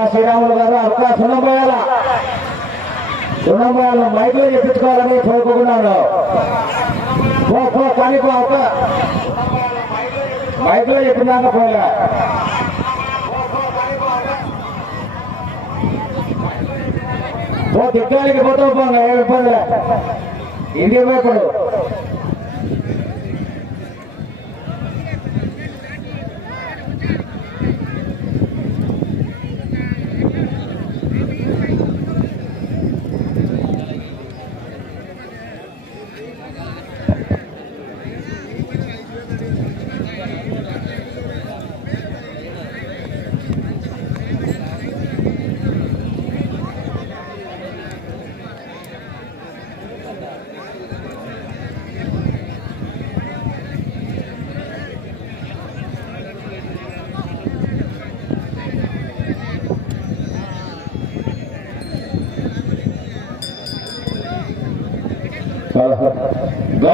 అల్కా శ్రీరాములు గారు అల్కా సున్నపోయాల సున్నపోయాల మైక్లో చెప్పించుకోవాలని కోరుకుంటున్నాను. పో కానీ పో అక్క మైక్లో చెప్పినాక పోయా పో దిగ్గానికి పోతావు పో ఏమి ఇబ్బంది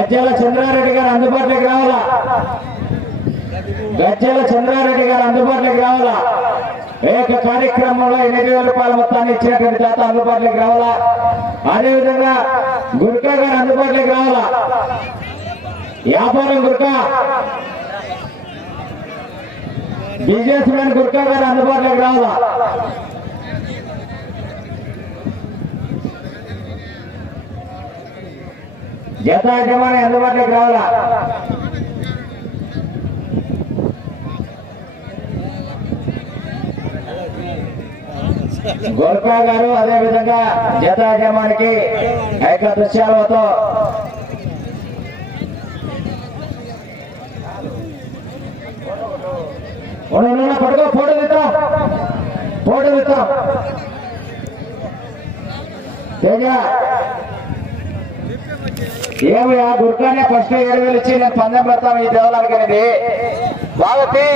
గజ్జల చంద్రారెడ్డి గారు అందుబాటులోకి రావాలా? గజ్జల చంద్రారెడ్డి గారు అందుబాటులోకి రావాలా? ఏక కార్యక్రమంలో ఎనిమిది వేల రూపాయల మొత్తాన్ని ఇచ్చినటువంటి తాత అందుబాటులోకి రావాలా? అదేవిధంగా గుర్కా గారు అందుబాటులోకి రావాలా? వ్యాపారం గుర్కా? బిజినెస్ మ్యాన్ గుర్కా గారు అందుబాటులోకి రావాలా? జత యజమాని అందుబాటులోకి రావాలా? గోల్కా గారు అదే విధంగా జత యజమానికి ఏక దృశ్యాలతో ఉండు, ఉండు, ఉండు, పట్టుకో ఫోటో తీద్దాం ఫోటో తీద్దాం తేజ ఏమయ్యా గుర్కానే ఫస్ట్ ఏడు వేలు ఇచ్చి నేను పందెం పెడతాను ఈ దేవాలయానికి అనేది బాగుంది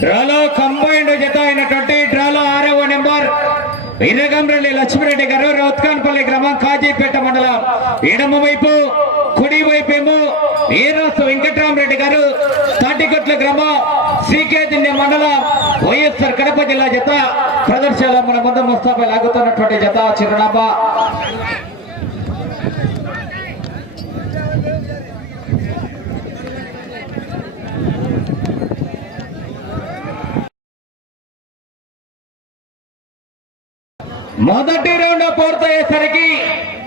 డ్రాలో కంబైండ్ జత అయినటువంటి డ్రాలో ఆరవ నెంబర్ వీరగంరెడ్డి లక్ష్మిరెడ్డి గారు రౌత్కాన్పల్లి గ్రామం కాజీపేట మండలం. ఎడమ వైపు కుడి వైపేమో వీరాసు వెంకట్రామరెడ్డి గారు తాటికొట్ల గ్రామం సీకే మండలం వైఎస్ఆర్ కడప జిల్లా జత ప్రదర్శనలో మన ముందు ముస్తాపై లాగుతున్నటువంటి జత చిరునామా. మొదటి రౌండ్ పూర్తయ్యేసరికి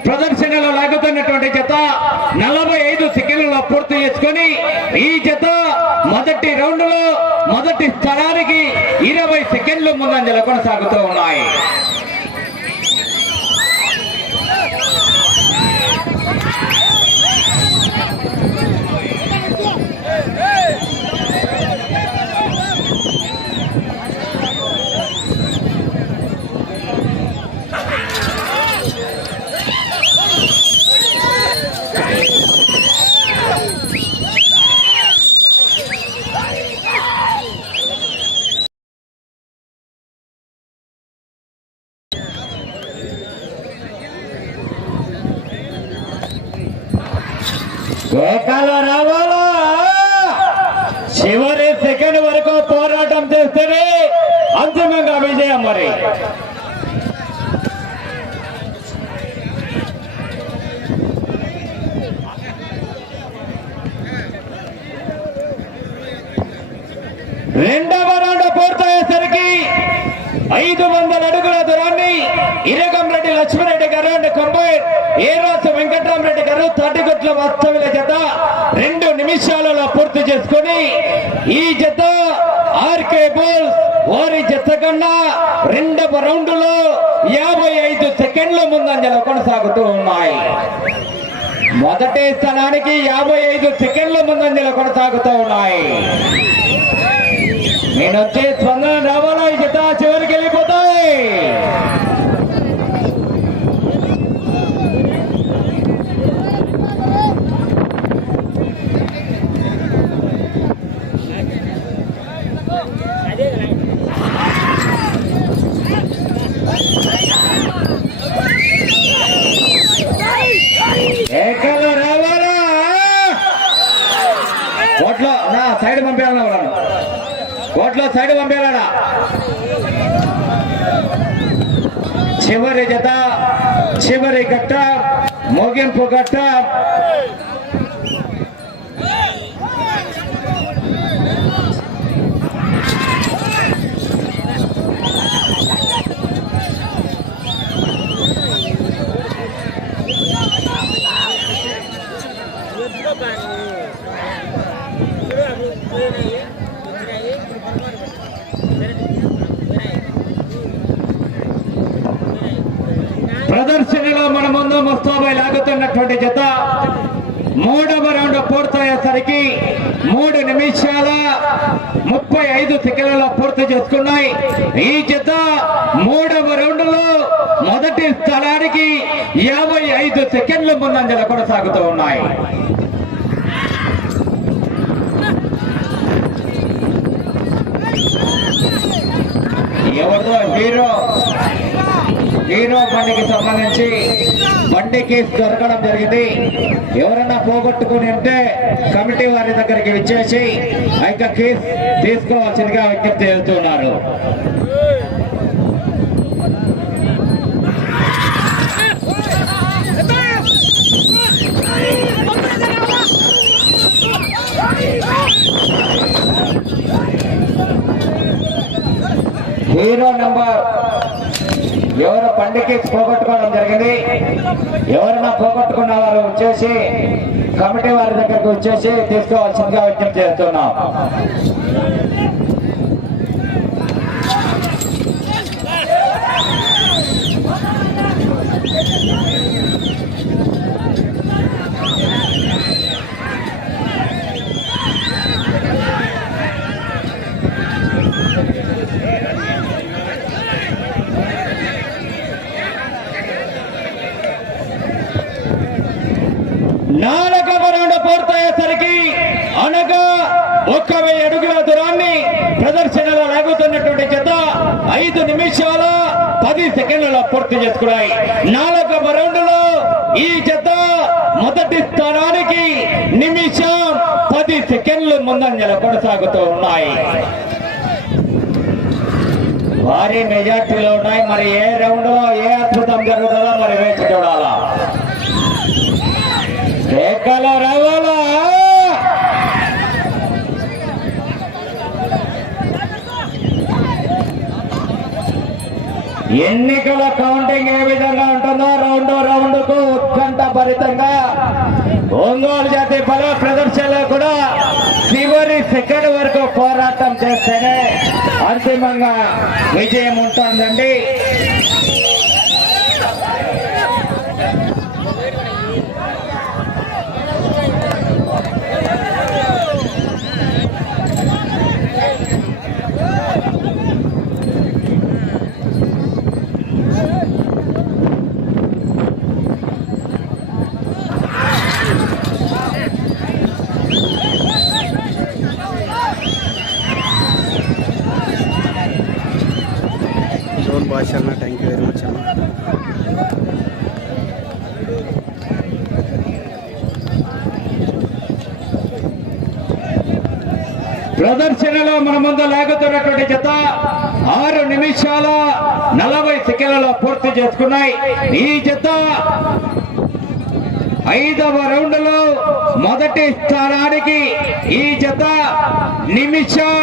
ప్రదర్శనలో లాగుతున్నటువంటి జత నలభై ఐదు ఐదు సెకండ్లలో పూర్తి చేసుకొని ఈ జత మొదటి రౌండ్లో జనానికి ఇరవై సెకండ్లు ముందంజలో కొనసాగుతూ ఉన్నాయి కేకలు రావాలా చివరి సెకండ్ వరకు పోరాటం చేస్తేనే అంతిమంగా విజయం మరి. రెండవ రౌండ్ పూర్తయ్యేసరికి ఐదు వందల అడుగుల దూరాన్ని ఇరగంరెడ్డి లక్ష్మీరెడ్డి గారు అండ్ కంబైన్ ఏ రాసు గారు తడిగుట్ల వాస్తవ్యుల జత. రెండు నిమిషాలలో పూర్తి చేసుకొని ఈ జత ఆర్కే బోల్స్ వారి జత కన్నా రెండవ రౌండ్లో యాభై ఐదు సెకండ్ల ముందంజలు కొనసాగుతూ ఉన్నాయి. మొదటి స్థానానికి యాభై ఐదు సెకండ్ల ముందంజలు కొనసాగుతూ ఉన్నాయి. నేను వచ్చే స్పందన రావాలా? ఈ జత చివరికి వెళ్ళిపోతాయి అదే కదా ఎక్కడ రావాలా కోట్లో నా సైడ్ పంపించాలన్నా వాళ్ళను కోట్లో సైడ్ పంపించాలడా చివరి జత చివరి గట్ట ముగింపు గట్ట ఎప్పుడో కానీ ఇప్పుడు అప్పుడు పోయినాయి వచ్చినాయి ఇప్పుడు పనులు సరే పోయినాయి ప్రదర్శనలో మన ముందు ముస్తాబై లాగుతున్నటువంటి జత మూడవ రౌండ్ పూర్తయ్యేసరికి మూడు నిమిషాల ముప్పై ఐదు సెకండ్లలో పూర్తి చేసుకున్నాయి. ఈ జత మూడవ రౌండ్లో మొదటి స్థలానికి యాభై ఐదు సెకండ్ల ముందంజల కొనసాగుతూ ఉన్నాయి. ఎవరిదో హీరో హీరో బండికి సంబంధించి బండి కేసు దొరకడం జరిగింది. ఎవరన్నా పోగొట్టుకుని ఉంటే కమిటీ వారి దగ్గరికి విచ్చేసి ఆ యొక్క కేసు తీసుకోవాల్సిందిగా విజ్ఞప్తి చేస్తున్నారు. హీరో నంబర్ ఎవరు బండికి పోగొట్టుకోవడం జరిగింది? ఎవరైనా పోగొట్టుకున్న వారు వచ్చేసి కమిటీ వారి దగ్గరకు వచ్చేసి తీసుకోవాల్సిందిగా విజ్ఞప్తి చేస్తున్నాం నాలుగవ రౌండ్ పూర్తయ్యేసరికి అనగా ఒక్క వెయ్యి అడుగుల దూరాన్ని ప్రదర్శనలో లాగుతున్నటువంటి జత ఐదు నిమిషాల పది సెకండ్లలో పూర్తి చేసుకున్నాయి. నాలుగవ రౌండ్లో ఈ జత మొదటి స్థానానికి నిమిషం పది సెకండ్లు ముందంజలు కొనసాగుతూ ఉన్నాయి. భారీ మెజార్టీలో ఉన్నాయి. మరి ఏ రౌండ్లో ఏ అద్భుతం జరుగుతుందో మరి వేచి చూడాలా కేకలు రావాలా ఎన్నికల కౌంటింగ్ ఏ విధంగా ఉంటుందో రౌండ్ రౌండ్కు ఉత్కంఠ భరితంగా ఒంగోలు జాతి బల ప్రదర్శనలో కూడా చివరి సెకండ్ వరకు పోరాటం చేస్తేనే అంతిమంగా విజయం ఉంటుందండి జోన్ భాష అన్న థ్యాంక్ యూ వెరీ మచ్ అన్న ప్రదర్శనలో మన ముందు లాగుతున్నటువంటి జత ఆరు నిమిషాల నలభై సెకండ్లలో పూర్తి చేసుకున్నాయి. ఈ జత ఐదవ రౌండ్లో మొదటి స్థానానికి ఈ జత నిమిషం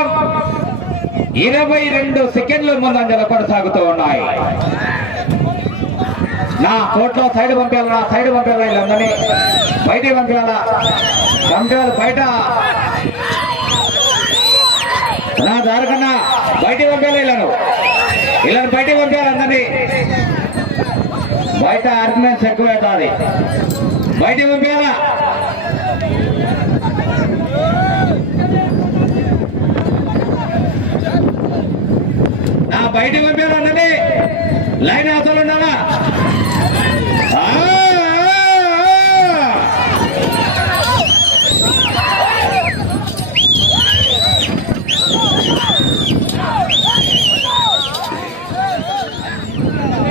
ఇరవై రెండు సెకండ్ల ముందంజల కొనసాగుతూ ఉన్నాయి. నా కోట్లో సైడ్ పంపించాలి నా సైడ్ పంపించాలి వీళ్ళందరినీ. బయటికి పంపించాలా పంపించాలి బయట. నా దారి కన్నా బయటికి పంపాలి ఇలాను. ఇలాను బయటికి పంపారు అందరినీ. బయట ఆర్గ్యుమెంట్స్ ఎక్కువ అవుతుంది బయటికి పంపారా నా బయటికి పంపారు అందరినీ? లైన్ అవతల ఉండాలా ఆ, ఆ, ఆ.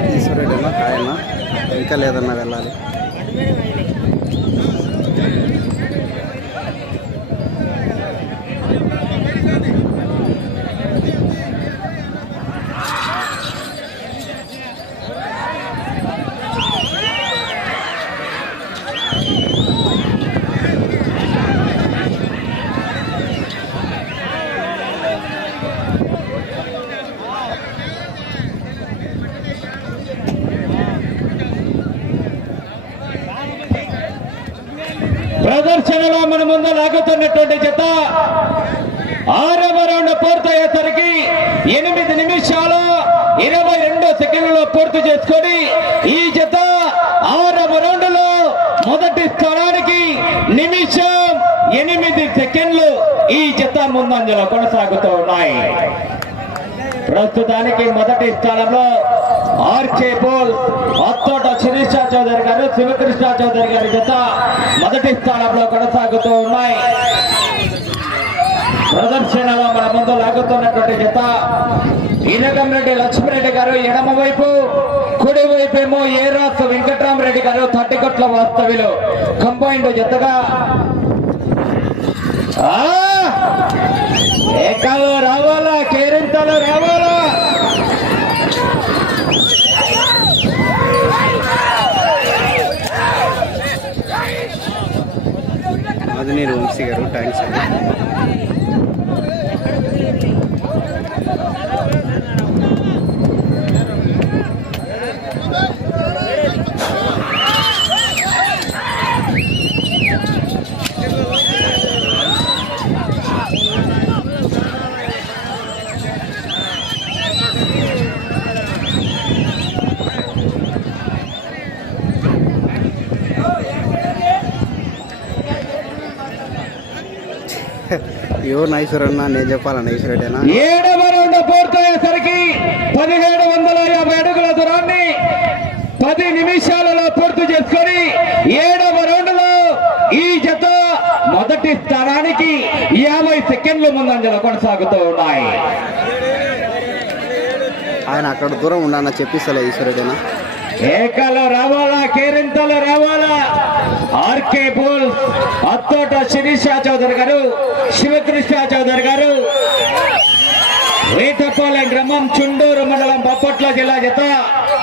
ఈశ్వరుడు అన్న కాయన్న ఇంకా లేదన్నా వెళ్ళాలి ప్రదర్శనలో మన ముందు లాగుతున్నటువంటి జత ఆరవ రౌండ్ పూర్తయ్యేసరికి ఎనిమిది నిమిషాలు ఇరవై రెండు సెకండ్లలో పూర్తి చేసుకొని ఈ జత ఆరవ రౌండ్లో మొదటి స్థానానికి నిమిషం ఎనిమిది సెకండ్లు ఈ జత ముందంజలో కొనసాగుతూ ఉన్నాయి. ప్రస్తుతానికి మొదటి స్థానంలో ఆర్కే పోల్ అత్తోట శిరీష చౌదరి గారు శివకృష్ణ చౌదరి గారి జత మొదటి స్థానంలో కొనసాగుతూ ఉన్నాయి. ప్రదర్శనలో మన ముందు లాగుతున్నటువంటి జత ఈనకంరెడ్డి లక్ష్మీరెడ్డి గారు ఎడమ వైపు కుడి వైపు ఏమో ఏరాస్ వెంకట్రామరెడ్డి గారు తట్టికొట్ల వాస్తవ్యులు. కంబైండ్ జతగా ఏకాలు రావాలా? కేరింతలు రావాలా? అది నేను వంశీ గారు థ్యాంక్స్ అండి ఎవరు నైశ్వరన్న నేను చెప్పాలన్న ఈశ్వరుడేనా ఏడవ రౌండ్ పూర్తయ్యేసరికి పదిహేడు వందల యాభై అడుగుల దూరాన్ని పది నిమిషాలలో పూర్తి చేసుకొని ఏడవ రౌండ్లో ఈ జత మొదటి స్థానానికి యాభై సెకండ్ల ముందంజలో కొనసాగుతూ ఉన్నాయి. ఆయన అక్కడ దూరం ఉండన్న చెప్పిస్తలే ఈశ్వరుడేనా ఏకలు రావాలా కేరింతలు రావాలా? ఆర్కే పోల్ అత్తోట శిరీష చౌదరి గారు శివకృష్ణ చౌదరి గారు. వేటపాలెం గ్రామం చుండూరు మండలం బొప్పట్ల జిల్లా జత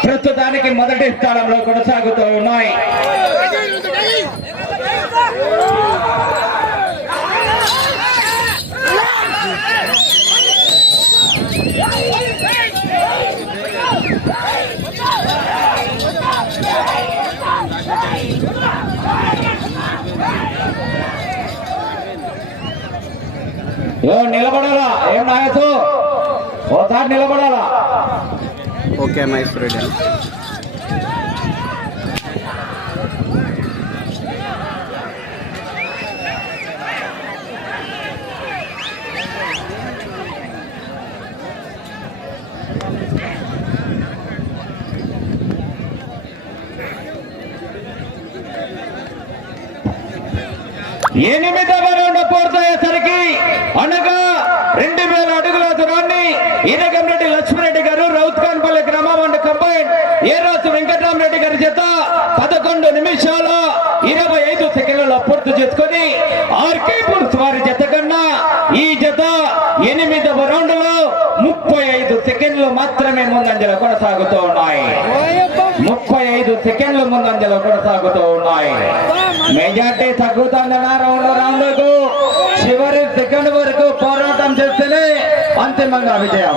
ప్రస్తుతానికి మొదటి స్థానంలో కొనసాగుతూ ఉన్నాయి. ఓసారి నిలబడాలా? ఓకే మహేశ్వర రెడ్డి అన్న ఎనిమిదవ రౌండ్ పూర్తయ్యేసరికి అనగా రెండు వేల అడుగుల దూరాన్ని ఈనగంరెడ్డి లక్ష్మీరెడ్డి గారు రౌత్కాన్పల్లి గ్రామం అండ్ కంబైన్ ఏ రోజు వెంకటరామరెడ్డి గారి చేత పదకొండు నిమిషాల ఇరవై ఐదు సెకండ్లలో పూర్తి చేసుకొని ఆర్కే పుల్స్ వారి జత కన్నా ఈ జత ఎనిమిదవ రౌండ్లో ముప్పై ఐదు సెకండ్లు మాత్రమే ముందంజలో కొనసాగుతూ ఉన్నాయి. ముప్పై ఐదు సెకండ్లు ముందంజలో కొనసాగుతూ ఉన్నాయి. మెజార్టీ తగ్గుతుందన్న రౌండ్ రౌండ్కు చివరి సెకండ్ వరకు పోరాటం చేస్తేనే అంతిమంగా విజయం.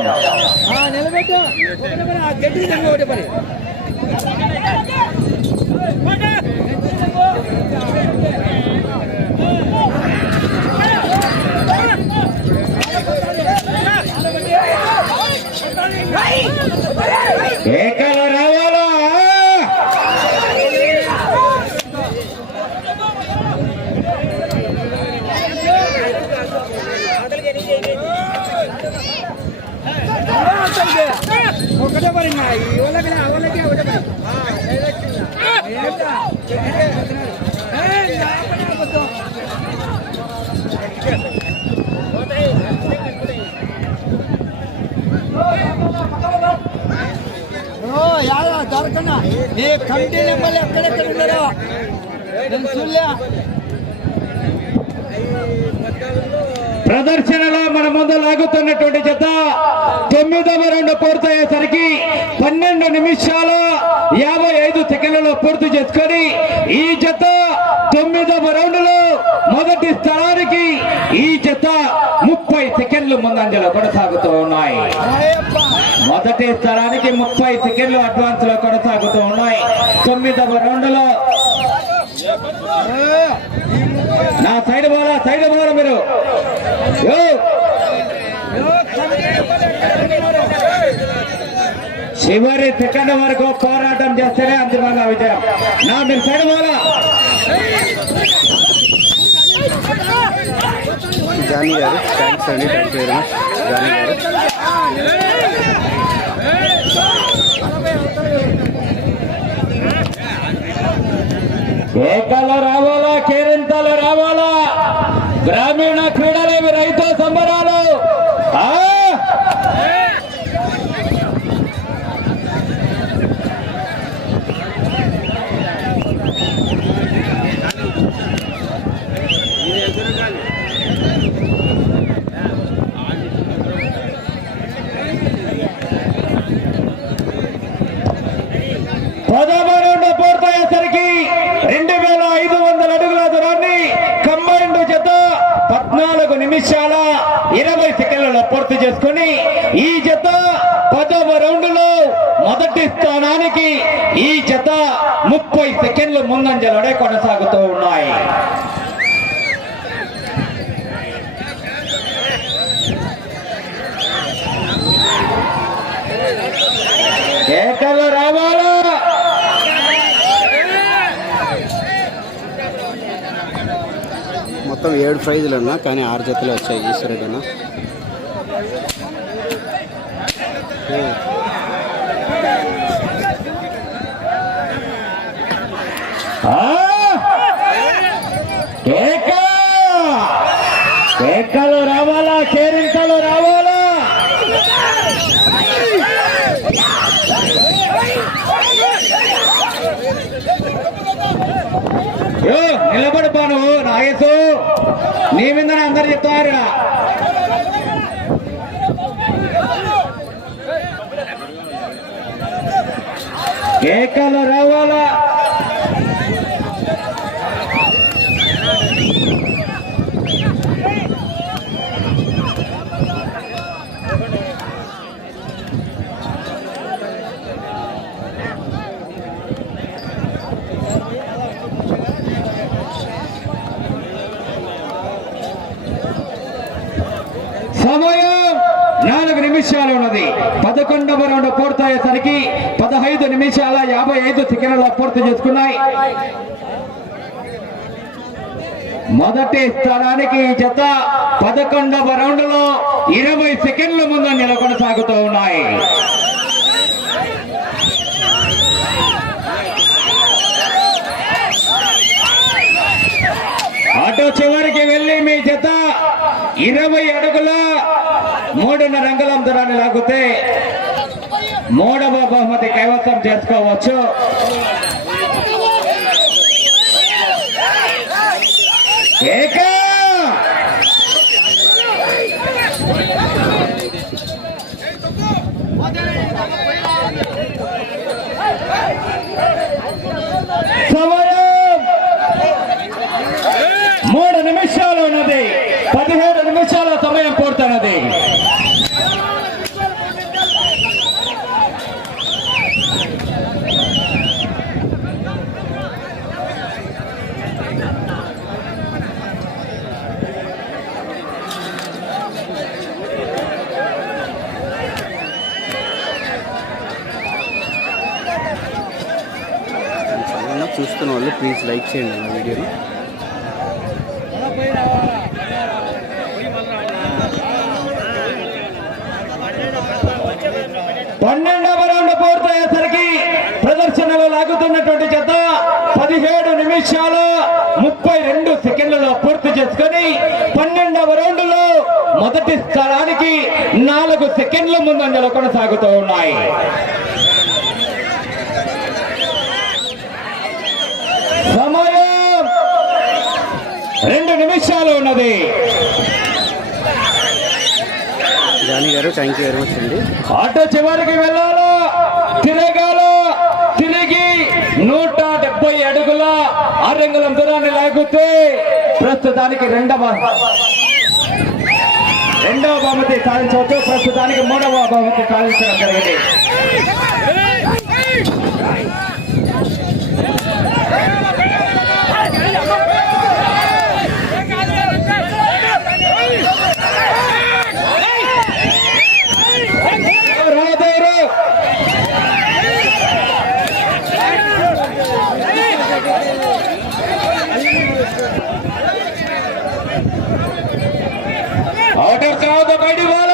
ఏకల రావాలా ఒకటే పని ఈ వాళ్ళకి వాళ్ళకి ఒకటే పని దొరకనా నీ కమిటీ నెంబర్లు ఎక్కడెక్కడ ఉన్నారో? నేను చూడలే. ప్రదర్శనలో మన ముందు లాగుతున్నటువంటి జత తొమ్మిదవ రౌండ్ పూర్తయ్యేసరికి పన్నెండు నిమిషాల యాభై ఐదు సెకండ్లలో పూర్తి చేసుకొని ఈ జత తొమ్మిదవ రౌండ్లో మొదటి స్థానానికి ఈ జత ముప్పై సెకండ్లు ముందంజలో కొనసాగుతూ ఉన్నాయి. మొదటి స్థానానికి ముప్పై సెకండ్లు అడ్వాన్స్లో కొనసాగుతూ ఉన్నాయి. తొమ్మిదవ రౌండ్లో నా సైడ్ బాల సైడ్ బాల మీరు. చివరి సెకండ్ వరకు పోరాటం చేస్తేనే అంతిమంగా విజయం. నా మీరు సైడ్ బాల జానీ గారు థ్యాంక్స్ అండి thank you very much. Jani garu. ఏకలు రావాలా కేరింతలు రావాలా? గ్రామీణ క్రీడలేవి రైతు సంబరాలు ఆ! పదవ రౌండ్ పూర్తయ్యేసరికి రెండు వేల ఐదు వందల అడుగుల దూరాన్ని కంబైండ్ జత పద్నాలుగు నిమిషాల ఇరవై సెకండ్లలో పూర్తి చేసుకుని ఈ జత పదవ రౌండ్లో మొదటి స్థానానికి ఈ జత ముప్పై సెకండ్లు ముందంజలోనే కొనసాగుతూ ఉన్నాయి. ఏకలు రావాలా? మొత్తం ఏడు ప్రైజులు అన్నా కానీ ఆరు జతలు వచ్చాయి ఈశ్వరుడు అన్నా ఆ! కేక కేకలు రావాలా? కేరింతలు రావాలా? యో నిలబడిపోను నాగేశు. నీ మీద అందరు చెప్తారు కేకలు రావాలా? నిమిషాలు ఉన్నది. పదకొండవ రౌండ్ పూర్తయ్యేసరికి పదహైదు నిమిషాల యాభై ఐదు సెకండ్ల పూర్తి చేసుకున్నాయి. మొదటి స్థానానికి ఈ జత పదకొండవ రౌండ్లో ఇరవై సెకండ్ల ముందు నిలకొనసాగుతూ ఉన్నాయి. అటు చివరికి వెళ్ళి మీ జత ఇరవై అడుగుల మూడున్నర అంగుళం దూరాన్ని లాగితే మూడవ బహుమతి కైవసం చేసుకోవచ్చు. ఏకా సమయం మూడు నిమిషాలు ఉన్నది పదిహేడు నిమిషాల సమయం పూర్తయినది ఛానల్ చూస్తున్న వాళ్ళు ప్లీజ్ లైక్ చేయండి నా వీడియోని. పన్నెండవ రౌండ్ పూర్తయ్యేసరికి ప్రదర్శనలో లాగుతున్నటువంటి జత పదిహేడు నిమిషాలు ముప్పై రెండు సెకండ్లలో పూర్తి చేసుకొని పన్నెండవ రౌండ్లో మొదటి స్థానానికి నాలుగు సెకండ్ల ముందంజలో కొనసాగుతూ ఉన్నాయి సమయం రెండు నిమిషాలు ఉన్నది. జానీ గారు థ్యాంక్ యూ వెరీ మచ్ అండి. అటు చివరికి వెళ్ళాలా? తిరగాలో? తిరిగి నూట డెబ్బై అడుగుల ఆరంగులం దూరాన్ని లాగితే ప్రస్తుతానికి రెండవ రెండవ బహుమతి సాధించవచ్చు. ప్రస్తుతానికి మూడవ బహుమతి సాధించడం జరిగింది. ఆర్డర్ కావద్దు బయట వాళ్ళ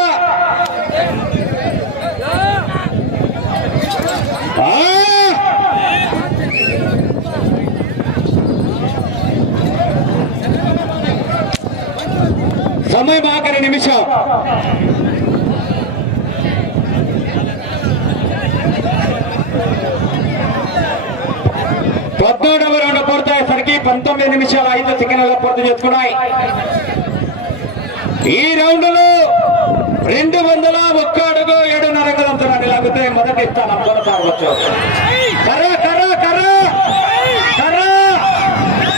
సమయం ఆఖరి నిమిషం. పద్మూడవ రౌండ్ పూర్తయ్యేసరికి పంతొమ్మిది నిమిషాలు ఐదు సెకండ్లలో పూర్తి చేసుకున్నాయి. ఈ రౌండ్లో రెండు వందల ఒక్క అడుగు ఏడున్నర అంతరాన్ని లాగితే మొదటి స్థానం కొనసాగవచ్చు. కర్ర కర్ర కర్ర కర్ర.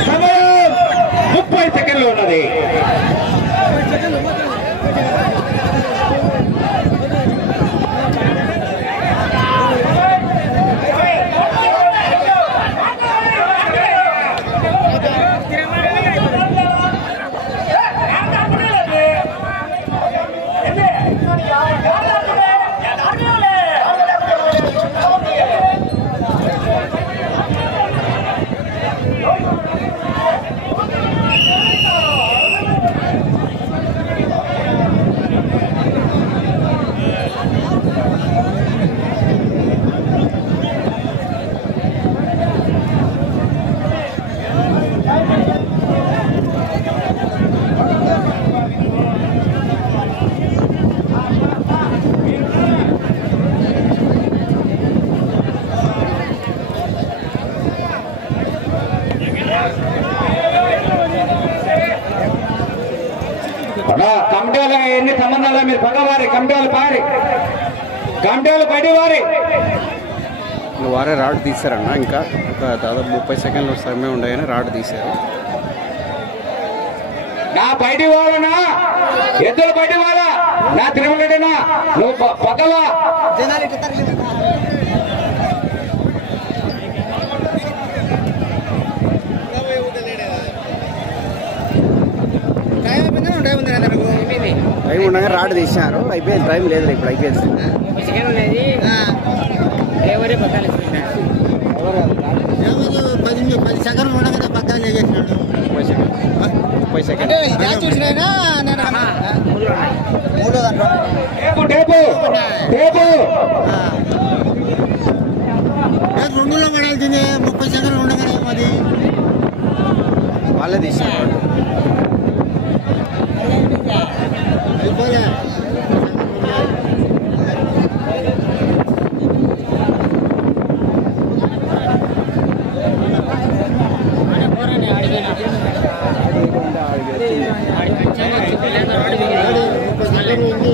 సమయం ముప్పై సెకండ్లు ఉన్నది. పగవారి కమిటీలు పారి. కమిటీలు బయట వారి. వారే రాడ్ తీశారన్న ఇంకా ఒక దాదాపు ముప్పై సెకండ్ల సమయం ఉండగానే రాడ్ తీశారు. నా బయటి వాళ్ళనా ఎద్దులు బయటి వాళ్ళ నా తిరుమలనా నువ్వు ప- పక్కవా జనాలు ఇట్లా తరలి టైం అయిపోయిందా టైం ఉంది టైం ఉండగా రాడ్ తీసినారు అయిపోయింది టైం లేదు ఇప్పుడు అయిపోయింది ఏమో పది నిమి- పది సెకండ్లు ఉండగా పక్కన చేసినాడు ముప్పై సెకండ్. మూడో రెండులో పడాల్సిందే. ముప్పై సెకండ్లు ఉండగానే మరి వాళ్ళే తీసినారు అయిపోలే ముప్పై సెకండ్లు ఉంది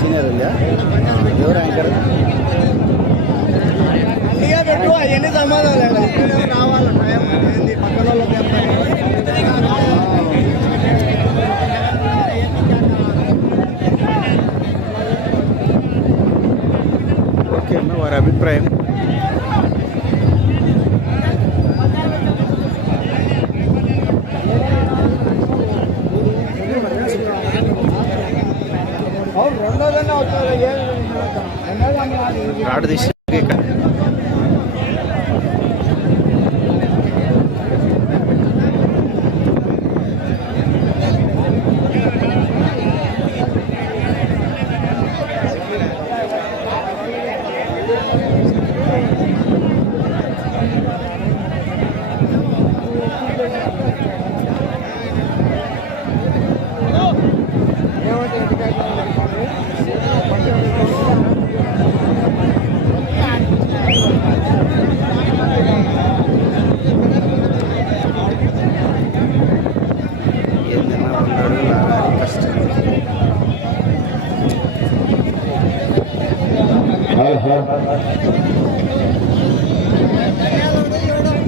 సీనియర్ ఉందా ఎవరు యాంకర్ పెట్టు అవన్నీ సమాధానం రావాలి? టైం ఏంది పక్కన వాళ్ళకి ఓకే అన్న వారి అభిప్రాయం. రెండోదన్నా అవుతుంది రాడ్ తీసి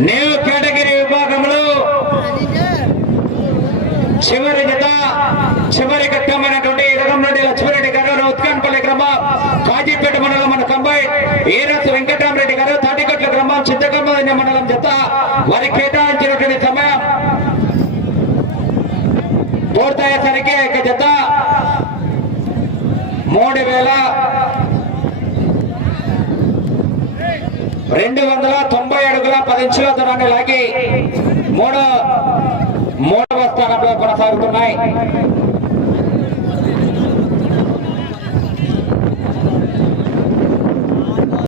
న్యూ కేటగిరీ విభాగంలో చివరి జత చివరి ఘట్టమైనటువంటి ఇరగంరెడ్డి లక్ష్మీరెడ్డి గారు ఉత్కాన్పల్లి గ్రామం కాజీపేట మండలం మన కంబాయి ఈరస్ వెంకటరామరెడ్డి గారు తాటికట్ల గ్రామం చిత్తకమ్మ మండలం జత. వారి కేటాయించినటువంటి సమయం పూర్తయ్యేసరికి ఇక జత మూడు వేల రెండు వందల తొంభై అడుగుల పది ఇంచుల దూరాన్ని లాగి మూడో మూడవ స్థానంలో కొనసాగుతున్నాయి.